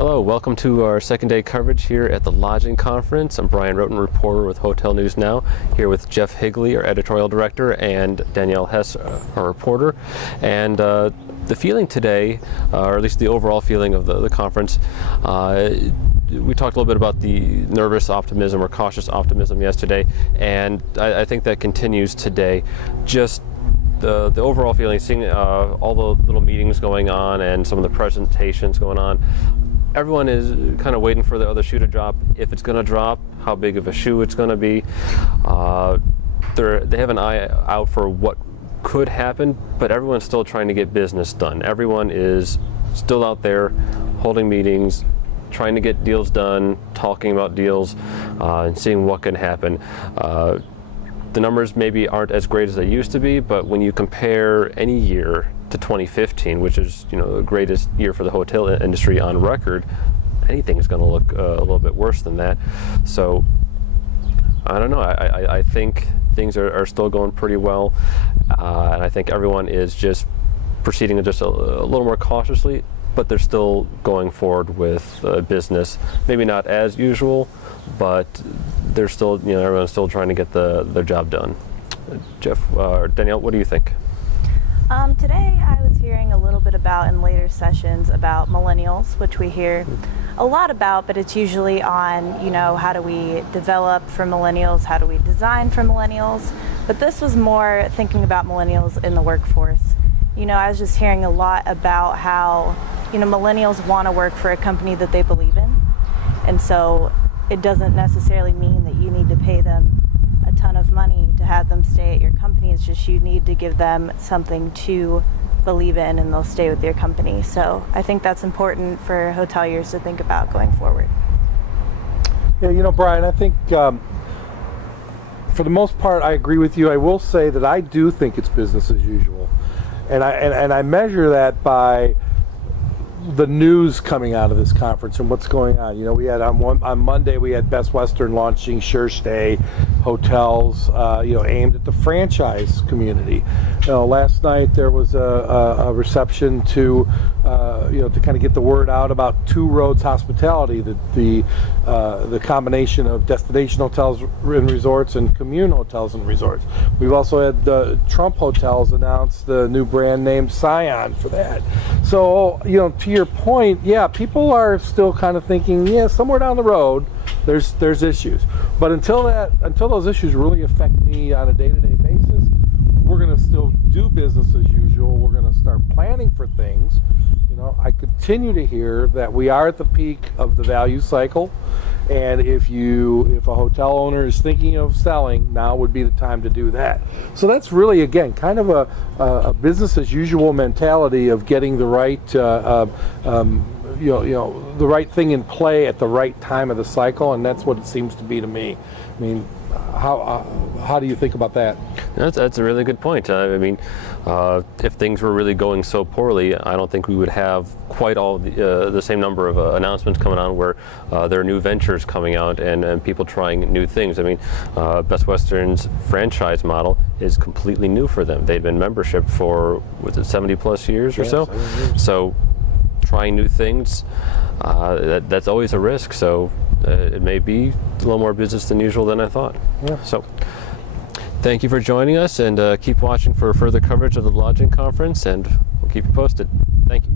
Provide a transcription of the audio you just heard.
Hello, welcome to our second day coverage here at the Lodging Conference. I'm Bryan Wroten, reporter with Hotel News Now, here with Jeff Higley, our editorial director, and Danielle Hess, our reporter. And the feeling today, or at least the overall feeling of the conference, we talked a little bit about the nervous optimism or cautious optimism yesterday, and I think that continues today. Just the overall feeling, seeing all the little meetings going on and some of the presentations going on, everyone is kind of waiting for the other shoe to drop. If it's going to drop, how big of a shoe it's going to be. They have an eye out for what could happen, but everyone's still trying to get business done. Everyone is still out there holding meetings, trying to get deals done, talking about deals, and seeing what can happen. The numbers maybe aren't as great as they used to be, but when you compare any year to 2015, which is the greatest year for the hotel industry on record, anything is going to look a little bit worse than that. So I don't know. I think things are still going pretty well, and I think everyone is just proceeding just a little more cautiously, but they're still going forward with business. Maybe not as usual, but they're still, everyone's still trying to get their job done. Jeff, Danielle, what do you think? Today I was hearing a little bit about, in later sessions, about millennials, which we hear a lot about, but it's usually on, how do we develop for millennials, how do we design for millennials, but this was more thinking about millennials in the workforce. I was just hearing a lot about how, millennials want to work for a company that they believe in, and so it doesn't necessarily mean that you need to pay them a ton of money to have them stay at your company. It's just you need to give them something to believe in, and they'll stay with your company. So I think that's important for hoteliers to think about going forward. Yeah, Bryan, I think for the most part I agree with you. I will say that I do think it's business as usual, and I measure that by the news coming out of this conference and what's going on. We had on Monday we had Best Western launching Sure Stay hotels, aimed at the franchise community. Last night there was a reception to kind of get the word out about Two Roads Hospitality, the combination of destination hotels and resorts and commune hotels and resorts. We've also had the Trump Hotels announce the new brand name Scion for that. So to your point, yeah, people are still kind of thinking, somewhere down the road there's issues, but until those issues really affect me on a day-to-day basis, we're going to still do business as usual. We're going to start planning for things. I continue to hear that we are at the peak of the value cycle, and if a hotel owner is thinking of selling, now would be the time to do that. So that's really, again, kind of a business as usual mentality of getting the right the right thing in play at the right time of the cycle, and that's what it seems to be to me. I mean, how do you think about that? That's a really good point. If things were really going so poorly, I don't think we would have quite all the same number of announcements coming on where there are new ventures coming out and people trying new things. Best Western's franchise model is completely new for them. They've been membership for, 70 plus years or so? So trying new things, that's always a risk. So it may be a little more business than usual than I thought. Yeah. So thank you for joining us, and keep watching for further coverage of the Lodging Conference, and we'll keep you posted. Thank you.